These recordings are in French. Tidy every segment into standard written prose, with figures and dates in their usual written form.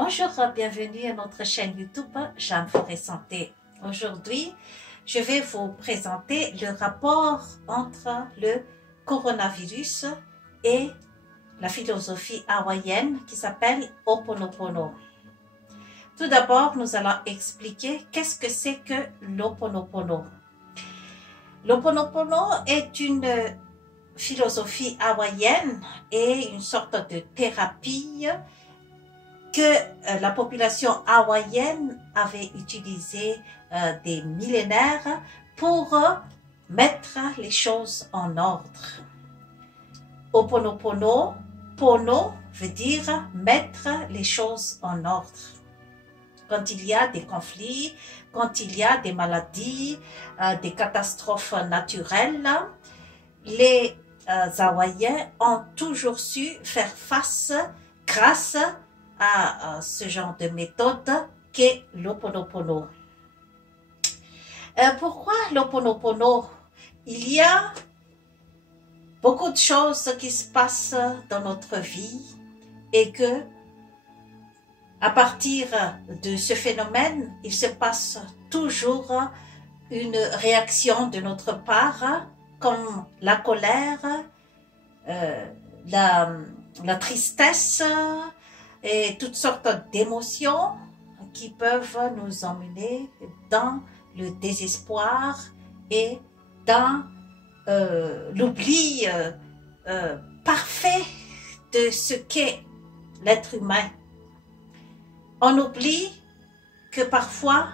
Bonjour, bienvenue à notre chaîne YouTube Jeanne Forêt Santé. Aujourd'hui, je vais vous présenter le rapport entre le coronavirus et la philosophie hawaïenne qui s'appelle Ho'oponopono. Tout d'abord, nous allons expliquer qu'est-ce que c'est que l'Ho'oponopono. L'Ho'oponopono est une philosophie hawaïenne et une sorte de thérapie que la population hawaïenne avait utilisé des millénaires pour mettre les choses en ordre. Ho'oponopono, pono veut dire mettre les choses en ordre. Quand il y a des conflits, quand il y a des maladies, des catastrophes naturelles, les Hawaïens ont toujours su faire face grâce à ce genre de méthode qu'est l'Ho'oponopono. Pourquoi l'Ho'oponopono? Il y a beaucoup de choses qui se passent dans notre vie et que à partir de ce phénomène, il se passe toujours une réaction de notre part, comme la colère, la tristesse et toutes sortes d'émotions qui peuvent nous emmener dans le désespoir et dans l'oubli parfait de ce qu'est l'être humain. On oublie que parfois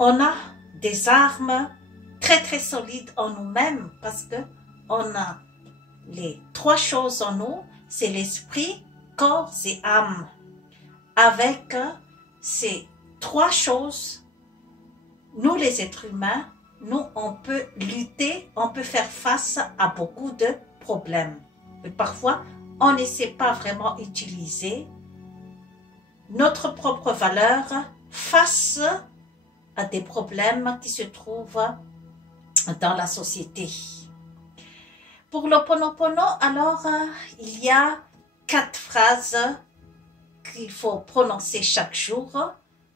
on a des armes très solides en nous-mêmes parce que on a les trois choses en nous, c'est l'esprit, corps et âme. Avec ces trois choses, nous les êtres humains, on peut lutter, on peut faire face à beaucoup de problèmes. Mais parfois, on ne sait pas vraiment utiliser notre propre valeur face à des problèmes qui se trouvent dans la société. Pour l'Ho'oponopono, alors, il y a 4 phrases qu'il faut prononcer chaque jour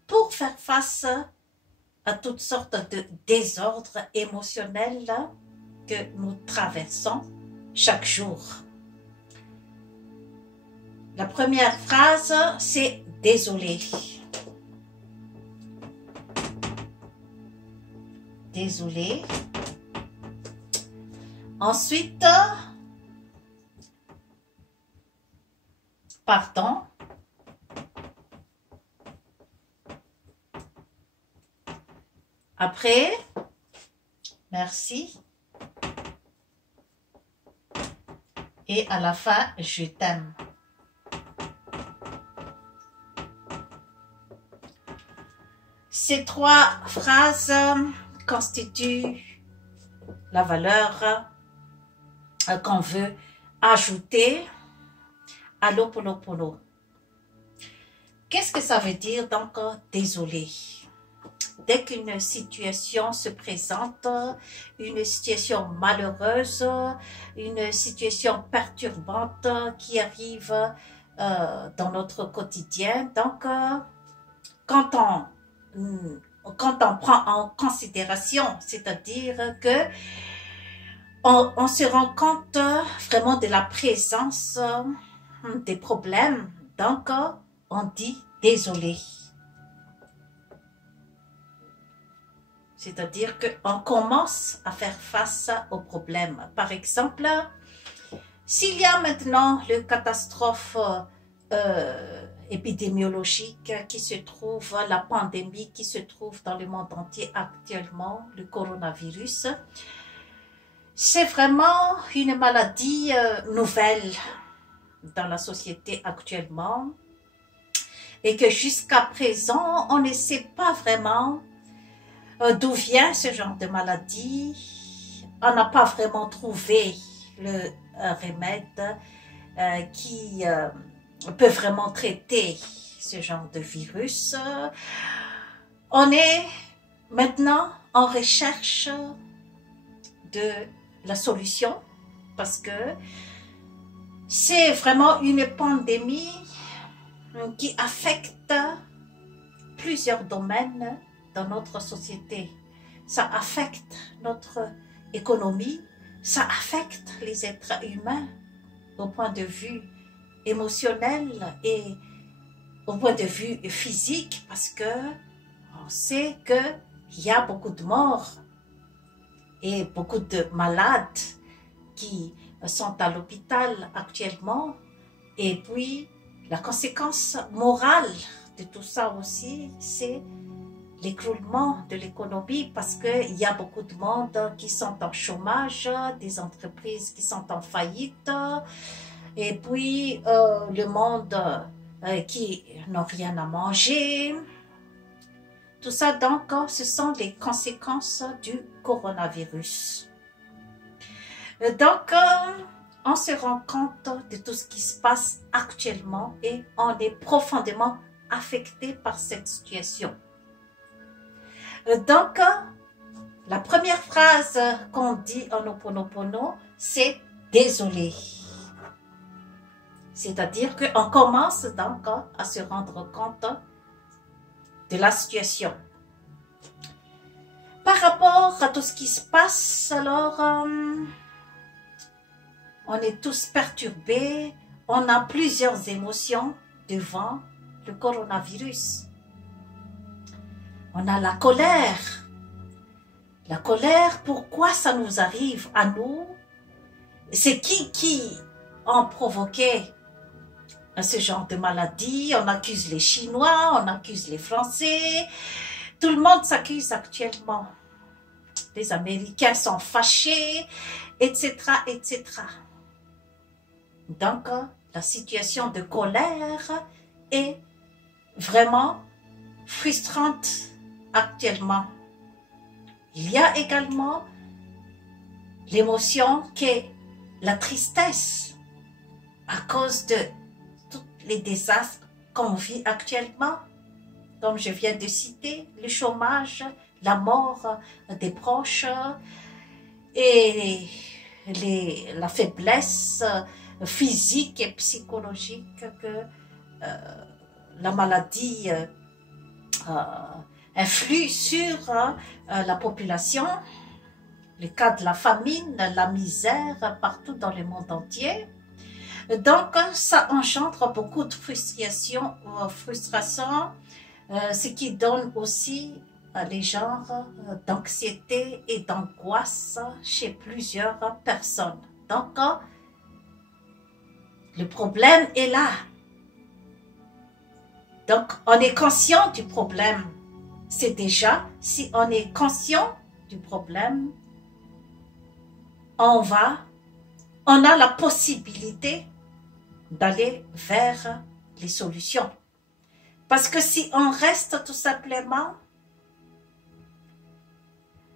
pour faire face à toutes sortes de désordres émotionnels que nous traversons chaque jour. La première phrase, c'est « désolé ». Désolé. Ensuite, pardon. Après, merci. Et à la fin, je t'aime. Ces 3 phrases constituent la valeur qu'on veut ajouter à l'Ho'oponopono. Qu'est-ce que ça veut dire donc désolé? Dès qu'une situation se présente, une situation malheureuse, une situation perturbante qui arrive dans notre quotidien, donc quand on prend en considération, c'est-à-dire que on se rend compte vraiment de la présence des problèmes, donc on dit désolé. C'est-à-dire qu'on commence à faire face aux problèmes. Par exemple, s'il y a maintenant le catastrophe épidémiologique qui se trouve, la pandémie qui se trouve dans le monde entier actuellement, le coronavirus, c'est vraiment une maladie nouvelle dans la société actuellement et que jusqu'à présent, on ne sait pas vraiment d'où vient ce genre de maladie. On n'a pas vraiment trouvé le remède qui peut vraiment traiter ce genre de virus. On est maintenant en recherche de la solution parce que c'est vraiment une pandémie qui affecte plusieurs domaines dans notre société. Ça affecte notre économie, ça affecte les êtres humains au point de vue émotionnel et au point de vue physique, parce que on sait qu'il y a beaucoup de morts et beaucoup de malades qui sont à l'hôpital actuellement. Et puis, la conséquence morale de tout ça aussi, c'est l'écroulement de l'économie, parce qu'il y a beaucoup de monde qui sont en chômage, des entreprises qui sont en faillite, et puis le monde qui n'a rien à manger. Tout ça, donc, ce sont les conséquences du coronavirus. Donc, on se rend compte de tout ce qui se passe actuellement et on est profondément affecté par cette situation. Donc, la première phrase qu'on dit en Ho'oponopono, c'est « désolé ». C'est-à-dire qu'on commence donc à se rendre compte de la situation. Par rapport à tout ce qui se passe, alors, on est tous perturbés, on a plusieurs émotions devant le coronavirus. On a la colère. La colère, pourquoi ça nous arrive à nous? C'est qui ont provoqué ce genre de maladie? On accuse les Chinois, on accuse les Français. Tout le monde s'accuse actuellement. Les Américains sont fâchés, etc., etc. Donc, la situation de colère est vraiment frustrante actuellement. Il y a également l'émotion qui est la tristesse à cause de tous les désastres qu'on vit actuellement, comme je viens de citer, le chômage, la mort des proches et la faiblesse physique et psychologique que la maladie influe sur la population, le cas de la famine, la misère partout dans le monde entier. Donc, ça engendre beaucoup de frustration, ce qui donne aussi les genres d'anxiété et d'angoisse chez plusieurs personnes. Donc, le problème est là. Donc, on est conscient du problème. C'est déjà, si on est conscient du problème, on a la possibilité d'aller vers les solutions. Parce que si on reste tout simplement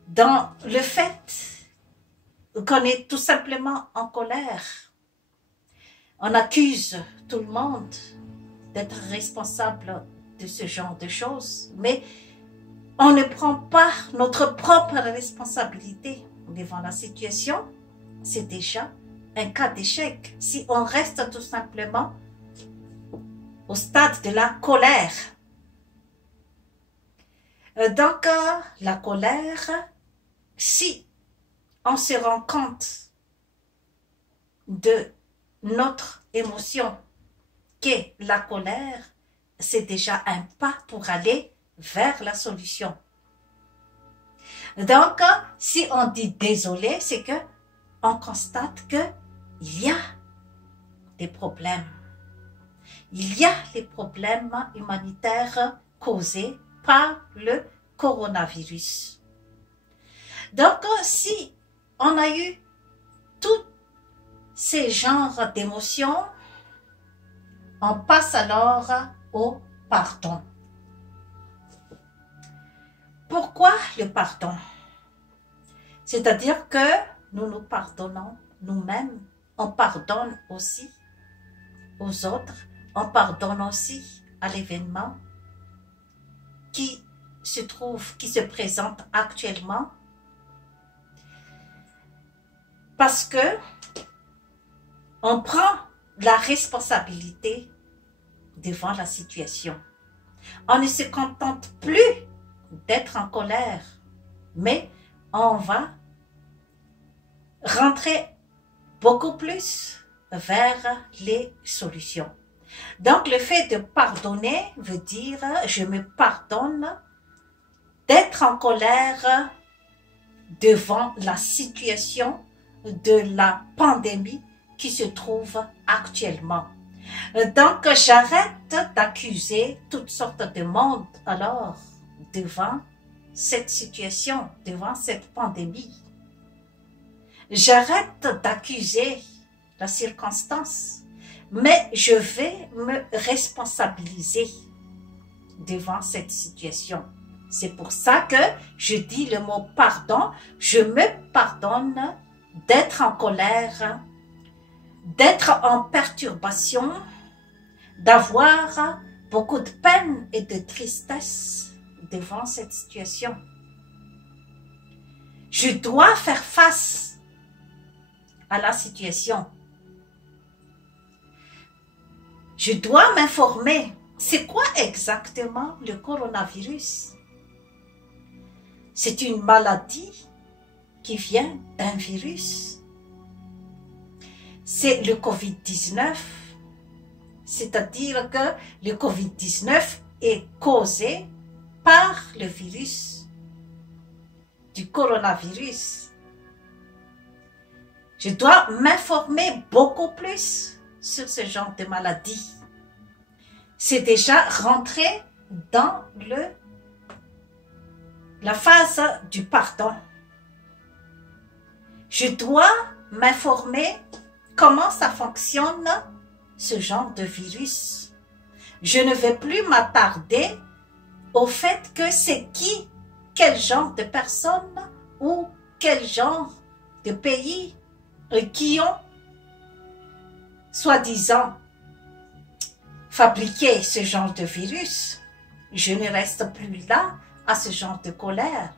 dans le fait qu'on est tout simplement en colère, on accuse tout le monde d'être responsable de ce genre de choses, mais on ne prend pas notre propre responsabilité devant la situation, c'est déjà un cas d'échec. Si on reste tout simplement au stade de la colère. Donc, la colère, si on se rend compte de notre émotion qu'est la colère, c'est déjà un pas pour aller vers la solution. Donc, si on dit désolé, c'est que on constate que il y a des problèmes. Il y a les problèmes humanitaires causés par le coronavirus. Donc, si on a eu tous ces genres d'émotions, on passe alors au pardon. Pourquoi le pardon? C'est-à-dire que nous nous pardonnons nous-mêmes, on pardonne aussi aux autres, on pardonne aussi à l'événement qui se présente actuellement, parce que on prend la responsabilité devant la situation. On ne se contente plus d'être en colère, mais on va rentrer beaucoup plus vers les solutions. Donc, le fait de pardonner veut dire je me pardonne d'être en colère devant la situation de la pandémie qui se trouve actuellement. Donc, j'arrête d'accuser toutes sortes de monde alors devant cette situation, devant cette pandémie. J'arrête d'accuser la circonstance, mais je vais me responsabiliser devant cette situation. C'est pour ça que je dis le mot pardon. Je me pardonne d'être en colère, d'être en perturbation, d'avoir beaucoup de peine et de tristesse devant cette situation. Je dois faire face à la situation. Je dois m'informer. C'est quoi exactement le coronavirus? C'est une maladie qui vient d'un virus. C'est le Covid-19. C'est-à-dire que le Covid-19 est causé par le virus du coronavirus. Je dois m'informer beaucoup plus sur ce genre de maladie. C'est déjà rentré dans la phase du pardon. Je dois m'informer comment ça fonctionne, ce genre de virus. Je ne vais plus m'attarder au fait que c'est qui, quel genre de personnes ou quel genre de pays qui ont, soi-disant, fabriqué ce genre de virus. Je ne reste plus là à ce genre de colère,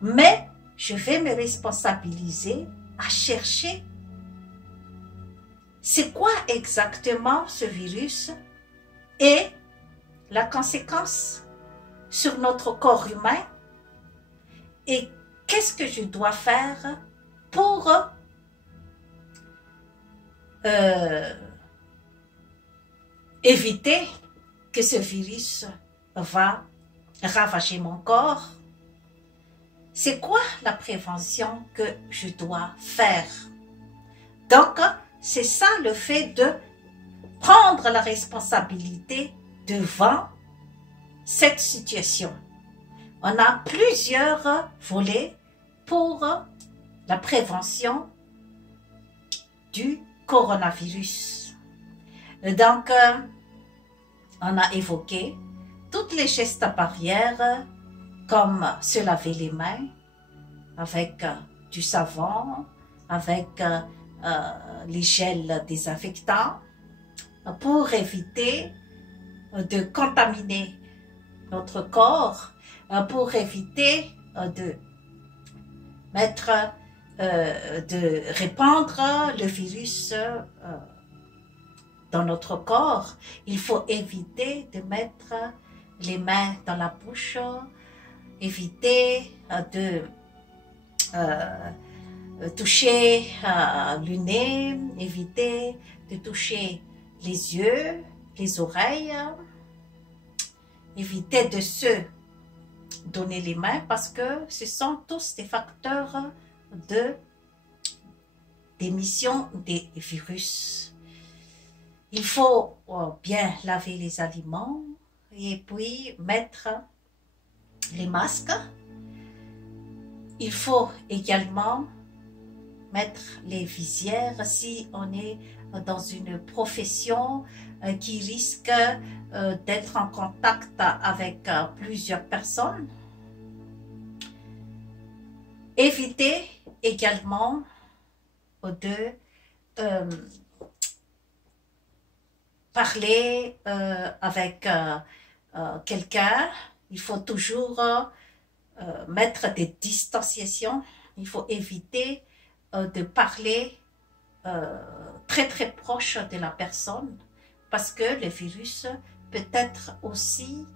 mais je vais me responsabiliser à chercher c'est quoi exactement ce virus et la conséquence sur notre corps humain et qu'est-ce que je dois faire pour éviter que ce virus va ravager mon corps. C'est quoi la prévention que je dois faire? Donc, c'est ça le fait de prendre la responsabilité devant cette situation. On a plusieurs volets pour la prévention du coronavirus. Donc, on a évoqué toutes les gestes barrières comme se laver les mains avec du savon, avec les gels désinfectants pour éviter de contaminer notre corps, pour éviter de répandre le virus dans notre corps. Il faut éviter de mettre les mains dans la bouche, éviter de toucher le nez, éviter de toucher les yeux, les oreilles, éviter de se donner les mains parce que ce sont tous des facteurs d'émission des virus. Il faut bien laver les aliments et puis mettre les masques. Il faut également mettre les visières si on est dans une profession qui risque d'être en contact avec plusieurs personnes. Éviter également de parler avec quelqu'un. Il faut toujours mettre des distanciations. Il faut éviter de parler très très proche de la personne parce que le virus peut-être aussi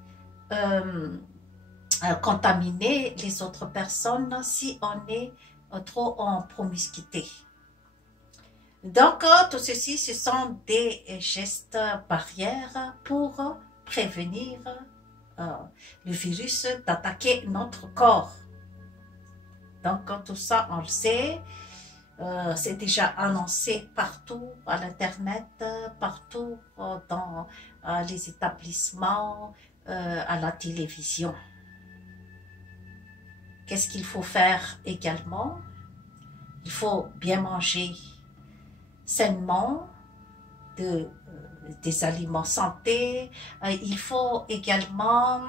contaminer les autres personnes si on est trop en promiscuité. Donc, tout ceci, ce sont des gestes barrières pour prévenir le virus d'attaquer notre corps. Donc, tout ça, on le sait. C'est déjà annoncé partout à l'internet, partout dans les établissements, à la télévision. Qu'est-ce qu'il faut faire également? Il faut bien manger sainement, des aliments santé. Il faut également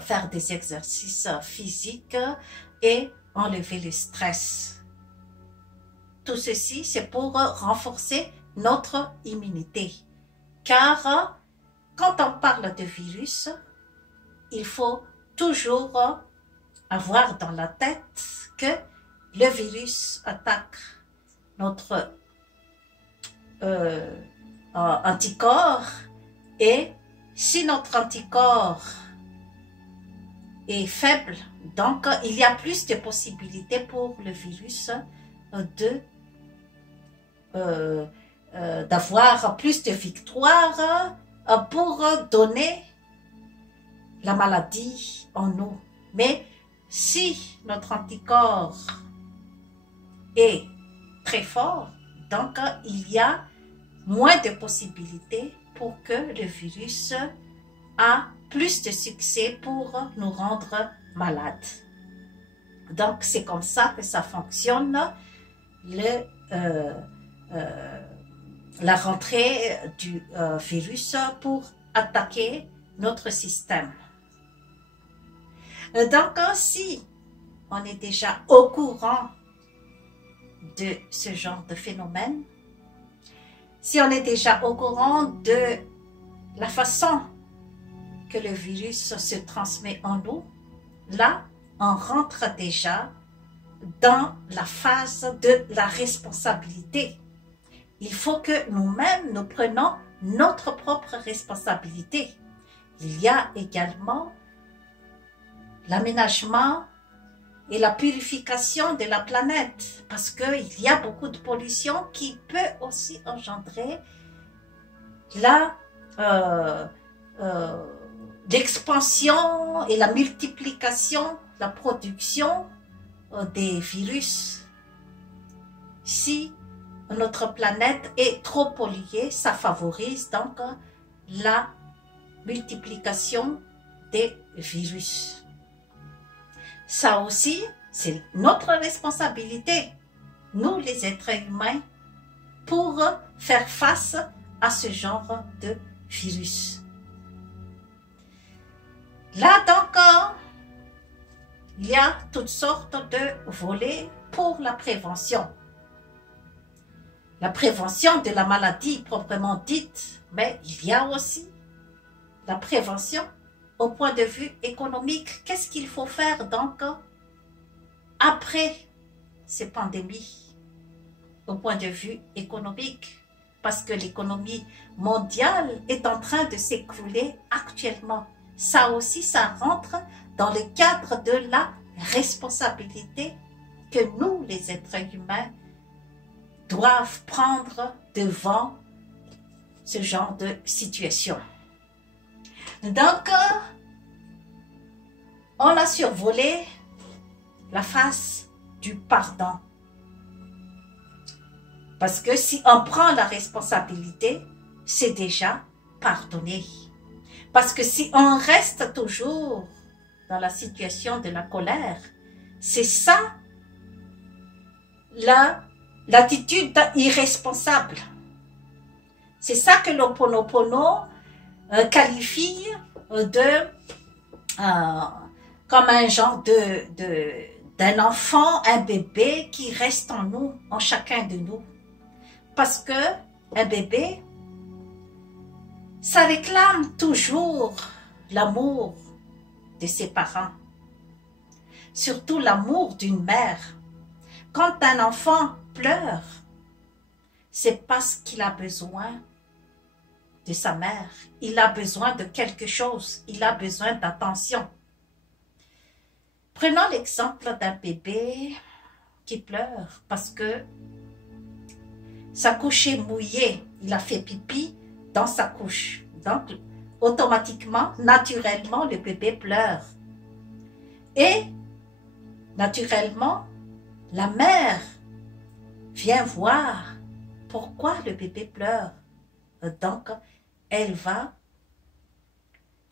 faire des exercices physiques et enlever le stress. Tout ceci, c'est pour renforcer notre immunité. Car quand on parle de virus, il faut toujours avoir dans la tête que le virus attaque notre anticorps, et si notre anticorps est faible, donc il y a plus de possibilités pour le virus d'avoir plus de victoires pour donner la maladie en nous. Mais si notre anticorps est très fort, donc il y a moins de possibilités pour que le virus a plus de succès pour nous rendre malades. Donc c'est comme ça que ça fonctionne, la rentrée du virus pour attaquer notre système. Donc si on est déjà au courant de ce genre de phénomène, si on est déjà au courant de la façon que le virus se transmet en nous, là, on rentre déjà dans la phase de la responsabilité. Il faut que nous-mêmes, nous prenions notre propre responsabilité. Il y a également l'aménagement et la purification de la planète, parce qu'il y a beaucoup de pollution qui peut aussi engendrer l'expansion et la multiplication, la production des virus. Si notre planète est trop polluée, ça favorise donc la multiplication des virus. Ça aussi, c'est notre responsabilité, nous les êtres humains, pour faire face à ce genre de virus. Là donc, il y a toutes sortes de volets pour la prévention. La prévention de la maladie proprement dite, mais il y a aussi la prévention au point de vue économique. Qu'est-ce qu'il faut faire donc après ces pandémies au point de vue économique? Parce que l'économie mondiale est en train de s'écrouler actuellement. Ça aussi, ça rentre dans le cadre de la responsabilité que nous, les êtres humains, doivent prendre devant ce genre de situation. Donc, on a survolé la phase du pardon. Parce que si on prend la responsabilité, c'est déjà pardonné. Parce que si on reste toujours dans la situation de la colère, c'est ça l'attitude irresponsable. C'est ça que l'Ho'oponopono qualifie comme un genre d'un enfant, un bébé qui reste en nous, en chacun de nous. Parce que un bébé, ça réclame toujours l'amour de ses parents. Surtout l'amour d'une mère. Quand un enfant pleure, c'est parce qu'il a besoin de sa mère. Il a besoin de quelque chose. Il a besoin d'attention. Prenons l'exemple d'un bébé qui pleure parce que sa couche est mouillée. Il a fait pipi dans sa couche. Donc, automatiquement, naturellement, le bébé pleure. Et, naturellement, la mère vient voir pourquoi le bébé pleure. Donc, elle va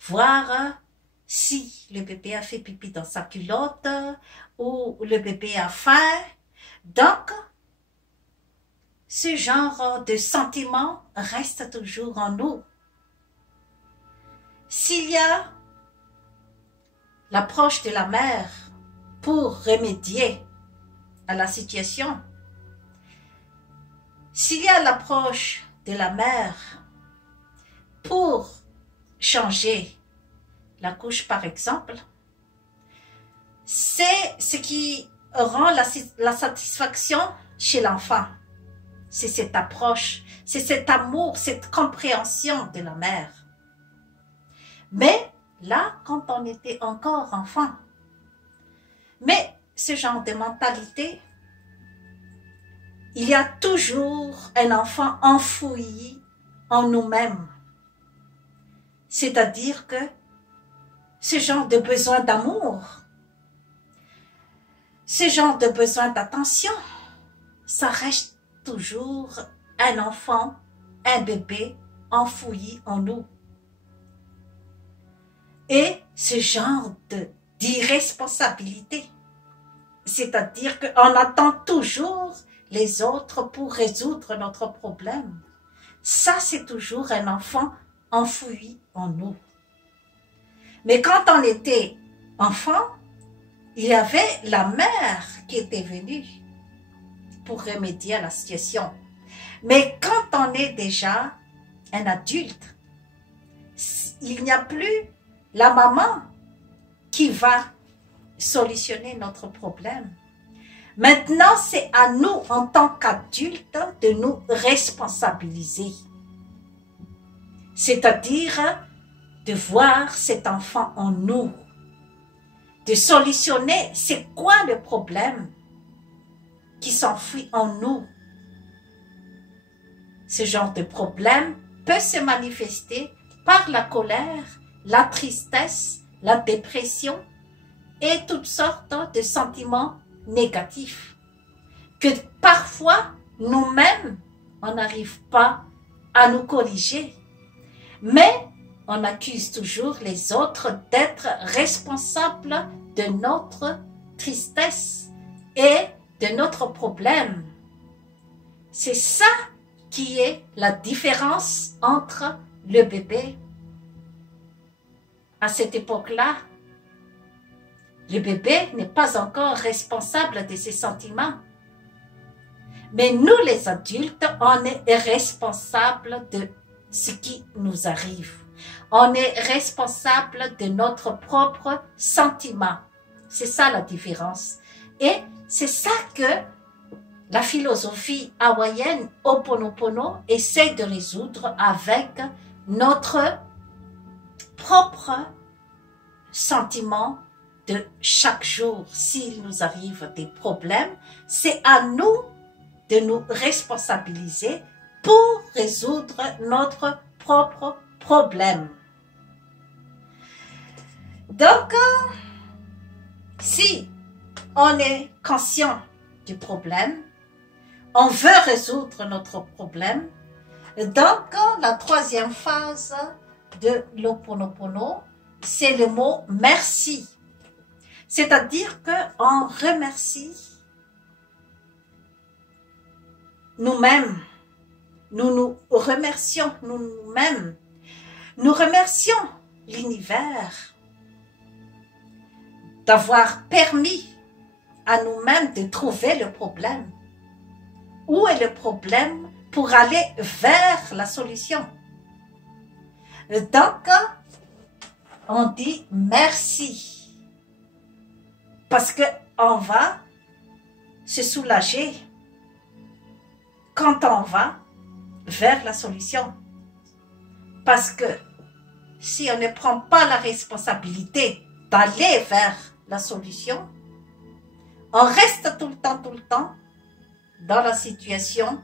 voir si le bébé a fait pipi dans sa culotte ou le bébé a faim. Donc, ce genre de sentiment reste toujours en nous. S'il y a l'approche de la mère pour remédier à la situation, s'il y a l'approche de la mère pour changer la couche par exemple, c'est ce qui rend la satisfaction chez l'enfant. C'est cette approche, c'est cet amour, cette compréhension de la mère. Mais là, quand on était encore enfant, mais ce genre de mentalité, il y a toujours un enfant enfoui en nous-mêmes. C'est-à-dire que ce genre de besoin d'amour, ce genre de besoin d'attention, ça reste toujours un enfant, un bébé enfoui en nous. Et ce genre d'irresponsabilité, c'est-à-dire qu'on attend toujours les autres pour résoudre notre problème. Ça, c'est toujours un enfant enfoui en nous. Mais quand on était enfant, il y avait la mère qui était venue pour remédier à la situation. Mais quand on est déjà un adulte, il n'y a plus la maman qui va solutionner notre problème. Maintenant, c'est à nous, en tant qu'adultes, de nous responsabiliser. C'est-à-dire de voir cet enfant en nous, de solutionner c'est quoi le problème qui s'enfuit en nous. Ce genre de problème peut se manifester par la colère, la tristesse, la dépression et toutes sortes de sentiments négatifs que parfois nous-mêmes on n'arrive pas à nous corriger, mais on accuse toujours les autres d'être responsables de notre tristesse et de notre problème. C'est ça qui est la différence entre le bébé. À cette époque-là, le bébé n'est pas encore responsable de ses sentiments. Mais nous, les adultes, on est responsable de ce qui nous arrive. On est responsable de notre propre sentiment. C'est ça la différence. Et c'est ça que la philosophie hawaïenne Ho'oponopono essaie de résoudre avec notre propre sentiment de chaque jour. S'il nous arrive des problèmes, c'est à nous de nous responsabiliser pour résoudre notre propre problème. Donc, si on est conscient du problème, on veut résoudre notre problème, donc la troisième phase de l'Ho'oponopono, c'est le mot merci. C'est-à-dire qu'on remercie nous-mêmes. Nous nous remercions nous-mêmes. Nous remercions l'univers d'avoir permis à nous-mêmes de trouver le problème. Où est le problème pour aller vers la solution? Donc, on dit merci. Parce qu'on va se soulager quand on va vers la solution. Parce que si on ne prend pas la responsabilité d'aller vers la solution, on reste tout le temps dans la situation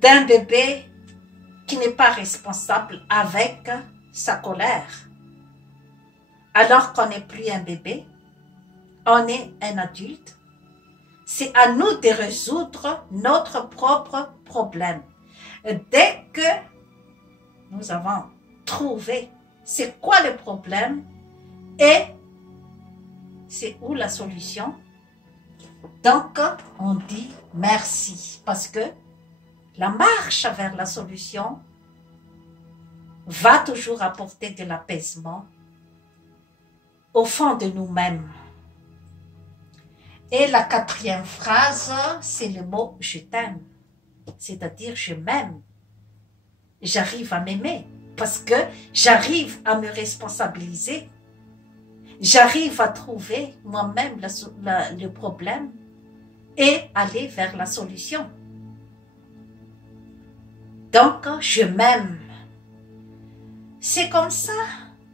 d'un bébé qui n'est pas responsable avec sa colère. Alors qu'on n'est plus un bébé, on est un adulte. C'est à nous de résoudre notre propre problème. Dès que nous avons trouvé c'est quoi le problème et c'est où la solution, donc on dit merci parce que la marche vers la solution va toujours apporter de l'apaisement au fond de nous-mêmes. Et la quatrième phrase, c'est le mot « je t'aime », c'est-à-dire je m'aime. J'arrive à m'aimer parce que j'arrive à me responsabiliser. J'arrive à trouver moi-même le problème et aller vers la solution. Donc, je m'aime. C'est comme ça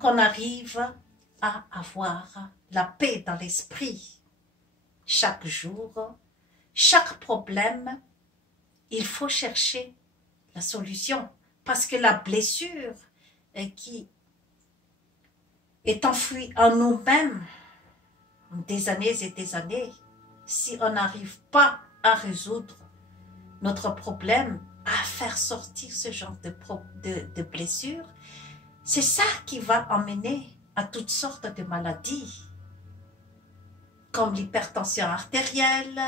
qu'on arrive à avoir la paix dans l'esprit. Chaque jour, chaque problème, il faut chercher la solution. Parce que la blessure qui est enfouie en nous-mêmes des années et des années, si on n'arrive pas à résoudre notre problème, à faire sortir ce genre de blessures, c'est ça qui va emmener à toutes sortes de maladies, comme l'hypertension artérielle,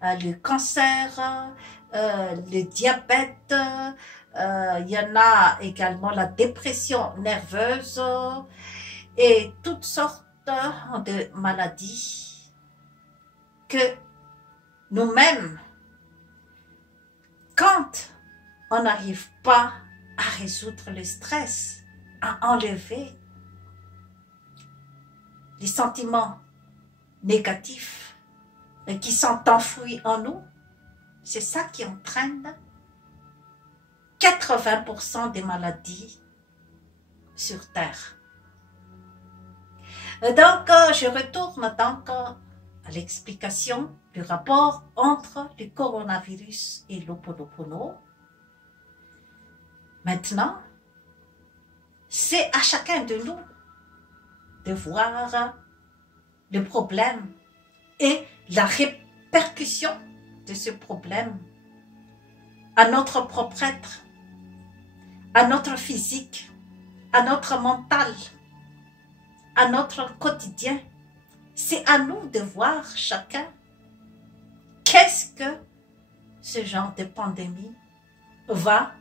le cancer, le diabète, il y en a également la dépression nerveuse et toutes sortes de maladies que nous-mêmes, quand on n'arrive pas à résoudre le stress, à enlever les sentiments négatifs qui sont enfouis en nous, c'est ça qui entraîne 80% des maladies sur Terre. Donc, je retourne donc à l'explication du rapport entre le coronavirus et l'Ho'oponopono. Maintenant, c'est à chacun de nous de voir le problème et la répercussion de ce problème à notre propre être, à notre physique, à notre mental, à notre quotidien. C'est à nous de voir chacun qu'est-ce que ce genre de pandémie va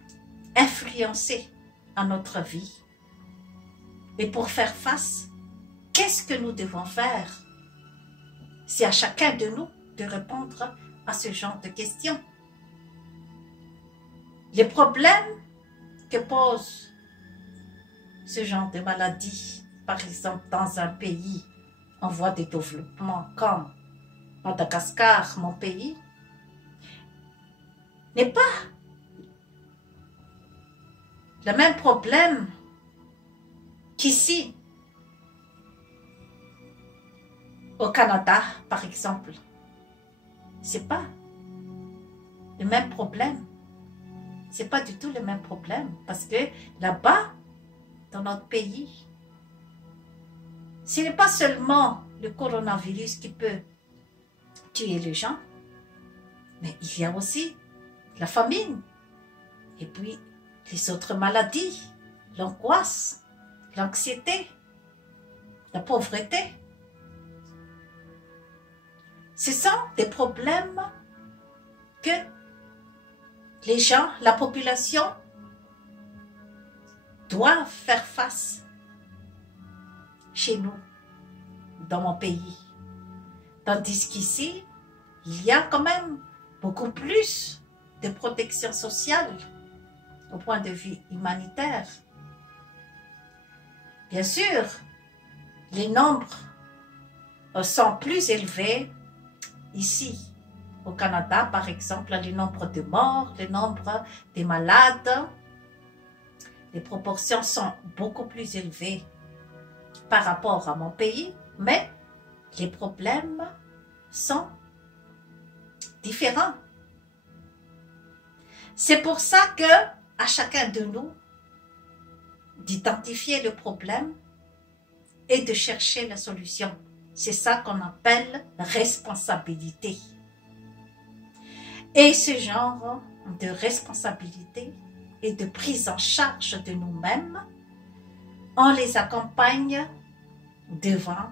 influencer à notre vie. Et pour faire face, qu'est-ce que nous devons faire? C'est à chacun de nous de répondre à ce genre de questions. Les problèmes que pose ce genre de maladie, par exemple dans un pays en voie de développement comme Madagascar, mon pays, n'est pas le même problème qu'ici, au Canada, par exemple. C'est pas le même problème. C'est pas du tout le même problème. Parce que là-bas, dans notre pays, ce n'est pas seulement le coronavirus qui peut tuer les gens, mais il y a aussi la famine. Et puis, les autres maladies, l'angoisse, l'anxiété, la pauvreté. Ce sont des problèmes que les gens, la population, doivent faire face chez nous, dans mon pays. Tandis qu'ici, il y a quand même beaucoup plus de protection sociale au point de vue humanitaire. Bien sûr, les nombres sont plus élevés ici. Au Canada, par exemple, le nombre de morts, le nombre de malades, les proportions sont beaucoup plus élevées par rapport à mon pays, mais les problèmes sont différents. C'est pour ça que à chacun de nous d'identifier le problème et de chercher la solution. C'est ça qu'on appelle responsabilité. Et ce genre de responsabilité et de prise en charge de nous-mêmes, on les accompagne devant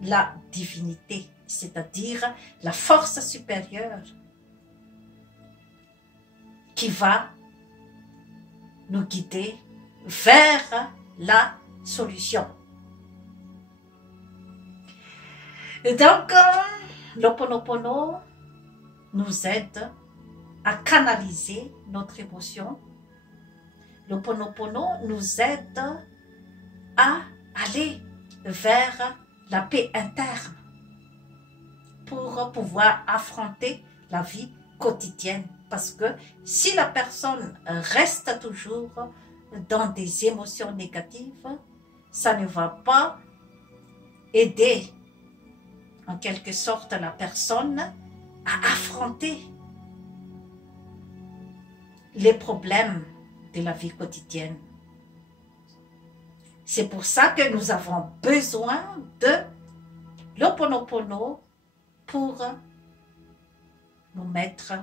la divinité, c'est-à-dire la force supérieure qui va nous guider vers la solution. Et donc, l'Ho'oponopono nous aide à canaliser notre émotion. L'Ho'oponopono nous aide à aller vers la paix interne pour pouvoir affronter la vie quotidienne. Parce que si la personne reste toujours dans des émotions négatives, ça ne va pas aider en quelque sorte la personne à affronter les problèmes de la vie quotidienne. C'est pour ça que nous avons besoin de l'Ho'oponopono pour nous mettre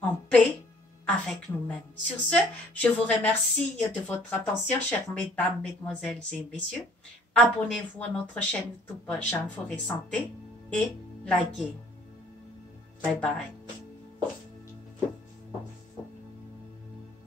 en paix avec nous-mêmes. Sur ce, je vous remercie de votre attention, chères mesdames, mesdemoiselles et messieurs. Abonnez-vous à notre chaîne YouTube Jeanne Forêt Santé et likez. Bye bye.